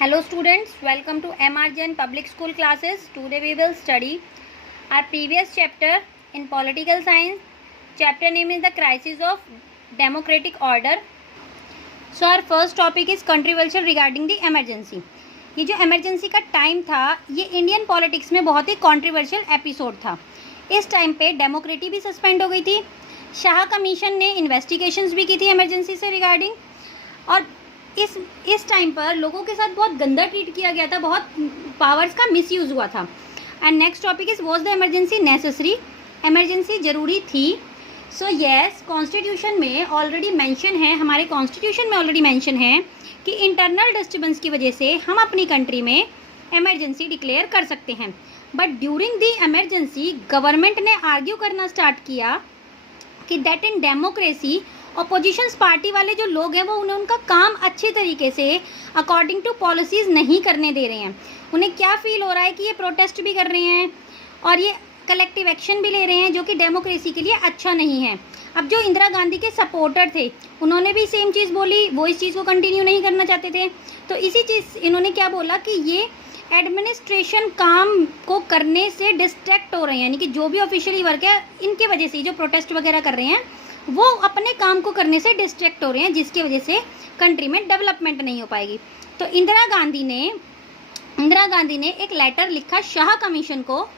Hello students, welcome to MRGN Public School classes. Today we will study our previous chapter in political science. Chapter name is the crisis of democratic order. So our first topic is controversial regarding the emergency. ये जो emergency का time था ये Indian politics में बहुत ही controversial episode था. इस time पे डेमोक्रेसी भी सस्पेंड हो गई थी. शाह कमीशन ने इन्वेस्टिगेशंस भी की थी इमरजेंसी से रिगार्डिंग, और इस टाइम पर लोगों के साथ बहुत गंदा ट्रीट किया गया था, बहुत पावर्स का मिसयूज़ हुआ था. And next topic is was the emergency necessary. Emergency ज़रूरी थी. सो येस, कॉन्स्टिट्यूशन में ऑलरेडी मेंशन है, हमारे कॉन्स्टिट्यूशन में ऑलरेडी मेंशन है कि इंटरनल डिस्टर्बेंस की वजह से हम अपनी कंट्री में इमरजेंसी डिक्लेयर कर सकते हैं. But during the emergency government ने आर्ग्यू करना स्टार्ट किया कि that in democracy oppositions party वाले जो लोग हैं वो उनका काम अच्छे तरीके से अकॉर्डिंग टू पॉलिसीज़ नहीं करने दे रहे हैं. उन्हें क्या फील हो रहा है कि ये प्रोटेस्ट भी कर रहे हैं और ये कलेक्टिव एक्शन भी ले रहे हैं जो कि डेमोक्रेसी के लिए अच्छा नहीं है. अब जो इंदिरा गांधी के सपोर्टर थे उन्होंने भी सेम चीज़ बोली, वो इस चीज़ को कंटिन्यू नहीं करना चाहते थे. तो इसी चीज़ इन्होंने क्या बोला कि ये एडमिनिस्ट्रेशन काम को करने से डिस्ट्रैक्ट हो रहे हैं, यानी कि जो भी ऑफिशियली वर्क है इनके वजह से जो प्रोटेस्ट वगैरह कर रहे हैं वो अपने काम को करने से डिस्ट्रैक्ट हो रहे हैं, जिसकी वजह से कंट्री में डेवलपमेंट नहीं हो पाएगी. तो इंदिरा गांधी ने एक लेटर लिखा शाह कमीशन को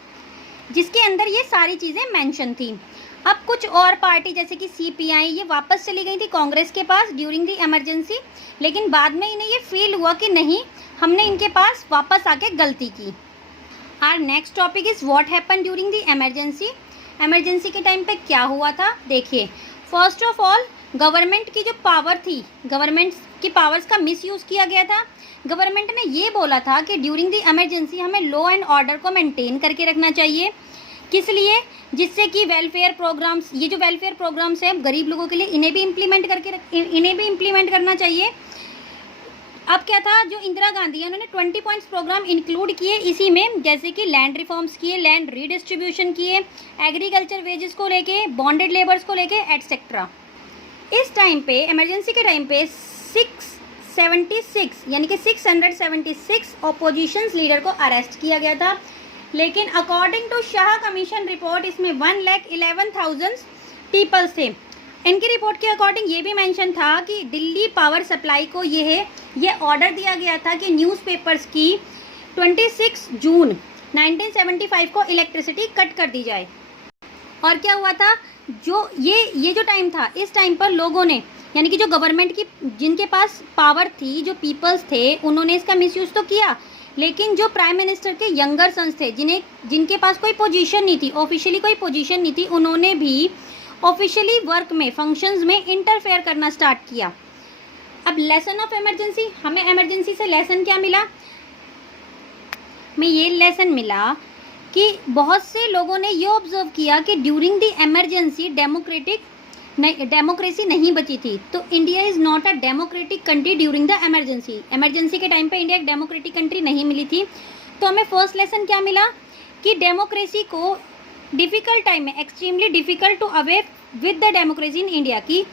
जिसके अंदर ये सारी चीज़ें मेंशन थी. अब कुछ और पार्टी जैसे कि सीपीआई ये वापस चली गई थी कांग्रेस के पास ड्यूरिंग द इमरजेंसी, लेकिन बाद में इन्हें ये फील हुआ कि नहीं, हमने इनके पास वापस आके गलती की. Our next topic is what happen during the emergency. Emergency के टाइम पे क्या हुआ था देखिए. फर्स्ट ऑफ ऑल गवर्नमेंट की जो पावर थी, गवर्नमेंट की पावर्स का मिसयूज़ किया गया था. गवर्नमेंट ने ये बोला था कि ड्यूरिंग द इमरजेंसी हमें लॉ एंड ऑर्डर को मेंटेन करके रखना चाहिए. किस लिए? जिससे कि वेलफेयर प्रोग्राम्स, ये जो वेलफेयर प्रोग्राम्स हैं गरीब लोगों के लिए, इन्हें भी इम्प्लीमेंट करना चाहिए. अब क्या था, जो इंदिरा गांधी है उन्होंने 20 पॉइंट्स प्रोग्राम इंक्लूड किए इसी में, जैसे कि लैंड रिफॉर्म्स किए, लैंड रीडिस्ट्रीब्यूशन किए, एग्रीकल्चर वेजेस को लेके, बॉन्डेड लेबर्स को लेके एटसेट्रा. इस टाइम पे इमरजेंसी के टाइम पे 676 यानी कि 676 ऑपोजिशंस लीडर को अरेस्ट किया गया था. लेकिन according to Shah commission report इसमें 1,11,000 पीपल्स थे. इनकी रिपोर्ट के अकॉर्डिंग ये भी मेंशन था कि दिल्ली पावर सप्लाई को ये ऑर्डर दिया गया था कि न्यूज़पेपर्स की 26 जून 1975 को इलेक्ट्रिसिटी कट कर दी जाए. और क्या हुआ था, जो ये जो टाइम था, इस टाइम पर लोगों ने, यानी कि जो गवर्नमेंट की जिनके पास पावर थी, जो पीपल्स थे, उन्होंने इसका मिसयूज़ तो किया, लेकिन जो प्राइम मिनिस्टर के यंगर सन्स थे जिनके पास कोई पोजीशन नहीं थी, ऑफिशियली कोई पोजीशन नहीं थी, उन्होंने भी ऑफिशियली वर्क में, फंक्शंस में इंटरफेयर करना स्टार्ट किया. अब लेसन ऑफ इमरजेंसी, हमें इमरजेंसी से लेसन क्या मिला? हमें ये लेसन मिला कि बहुत से लोगों ने ये ऑब्जर्व किया कि ड्यूरिंग द इमरजेंसी डेमोक्रेसी नहीं बची थी. तो India is not a democratic country during the emergency. Emergency के टाइम पे इंडिया एक डेमोक्रेटिक कंट्री नहीं मिली थी. तो हमें फर्स्ट लेसन क्या मिला कि डेमोक्रेसी को डिफ़िकल्ट टाइम में, extremely difficult to away with the democracy in India, की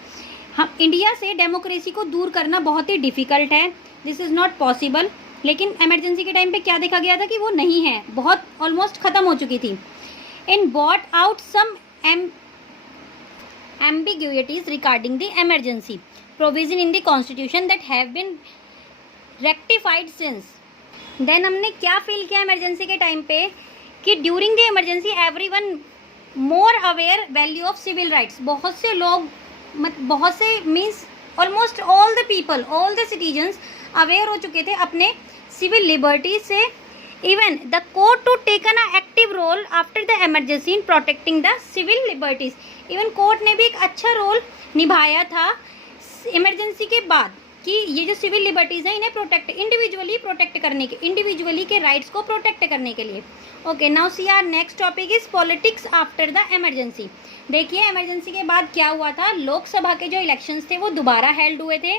हम इंडिया से डेमोक्रेसी को दूर करना बहुत ही डिफ़िकल्ट है, दिस इज़ नॉट पॉसिबल. लेकिन इमरजेंसी के टाइम पे क्या देखा गया था कि वो नहीं है, बहुत ऑलमोस्ट ख़त्म हो चुकी थी. In bought out some ambiguities regarding the emergency provision in the constitution that have been rectified since. then हमने क्या फील किया इमरजेंसी के टाइम पे कि during the emergency everyone more aware value of civil rights. बहुत से लोग, बहुत से means almost all the people, all the citizens aware हो चुके थे अपने सिविल लिबर्टीज से. Even the court to taken an active role after the emergency in protecting the civil liberties. Even court ने भी एक अच्छा रोल निभाया था इमरजेंसी के बाद कि ये जो सिविल लिबर्टीज़ हैं इन्हें इंडिविजुअली के राइट्स को प्रोटेक्ट करने के लिए. Okay, now see our next topic is politics after the emergency. देखिए इमरजेंसी के बाद क्या हुआ था. लोकसभा के जो इलेक्शंस थे वो दोबारा हेल्ड हुए थे.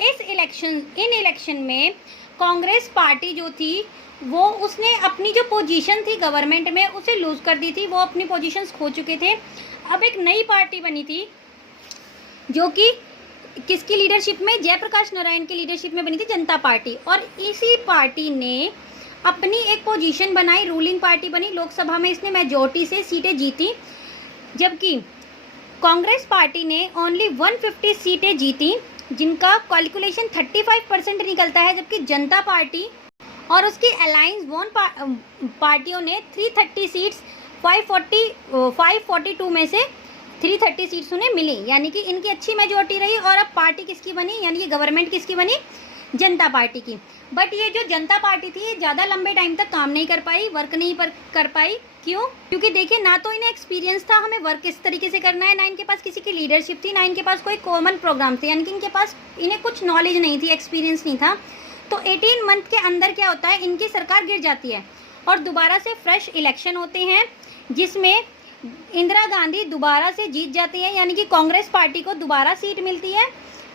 इन इलेक्शन में कांग्रेस पार्टी जो थी वो उसने अपनी जो पोजीशन थी गवर्नमेंट में उसे लूज़ कर दी थी, वो अपनी पोजीशंस खो चुके थे. अब एक नई पार्टी बनी थी जो कि किसकी लीडरशिप में? जयप्रकाश नारायण की लीडरशिप में बनी थी जनता पार्टी। और इसी पार्टी ने अपनी एक पोजीशन बनाई, रूलिंग पार्टी बनी, लोकसभा में इसने मेजॉरिटी से सीटें जीती, जबकि कांग्रेस पार्टी ने ओनली 150 सीटें जीती, जिनका कैलकुलेशन 35% निकलता है, जबकि जनता पार्टी और उसकी अलायंस वन पार्टियों ने 330 सीट्स 542 में से 330 सीट्स उन्हें मिली, यानी कि इनकी अच्छी मेजॉरिटी रही। और अब पार्टी किसकी बनी, यानी कि गवर्नमेंट किसकी बनी? जनता पार्टी की। बट ये जो जनता पार्टी थी ये ज़्यादा लंबे टाइम तक काम नहीं कर पाई, वर्क नहीं कर पाई। क्यों? क्योंकि देखिए, ना तो इन्हें एक्सपीरियंस था हमें वर्क किस तरीके से करना है, ना इनके पास किसी की लीडरशिप थी, ना इनके पास कोई कॉमन प्रोग्राम थे, यानी कि इनके पास इन्हें कुछ नॉलेज नहीं थी, एक्सपीरियंस नहीं था। तो 18 मंथ के अंदर क्या होता है, इनकी सरकार गिर जाती है और दोबारा से फ्रेश इलेक्शन होते हैं, जिसमें इंदिरा गांधी दोबारा से जीत जाती है, यानी कि कांग्रेस पार्टी को दोबारा सीट मिलती है।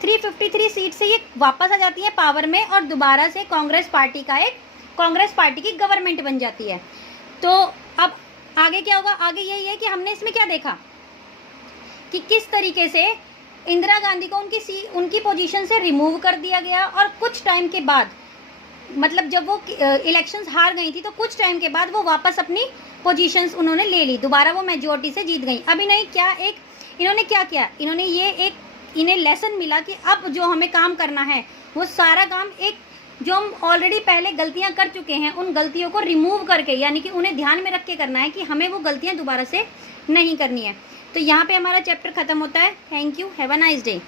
353 सीट से ये वापस आ जाती है पावर में और दोबारा से कांग्रेस पार्टी की गवर्नमेंट बन जाती है। तो अब आगे क्या होगा? आगे यही है कि हमने इसमें क्या देखा कि किस तरीके से इंदिरा गांधी को उनकी पोजीशन से रिमूव कर दिया गया, और कुछ टाइम के बाद, मतलब जब वो इलेक्शंस हार गई थी तो कुछ टाइम के बाद वो वापस अपनी पोजीशंस उन्होंने ले ली, दोबारा वो मेजॉरिटी से जीत गई। अब इन्होंने क्या किया, इन्हें लेसन मिला कि अब जो हमें काम करना है वो सारा काम जो हम ऑलरेडी पहले गलतियां कर चुके हैं उन गलतियों को रिमूव करके, यानी कि उन्हें ध्यान में रख के करना है कि हमें वो गलतियां दोबारा से नहीं करनी है। तो यहाँ पे हमारा चैप्टर खत्म होता है। Thank you, have a nice day.